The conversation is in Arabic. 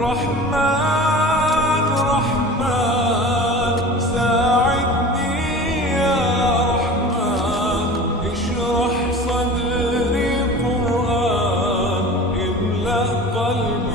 رحمن رحمن ساعدني يا رحمن، اشرح صدري قرآن، املأ قلبي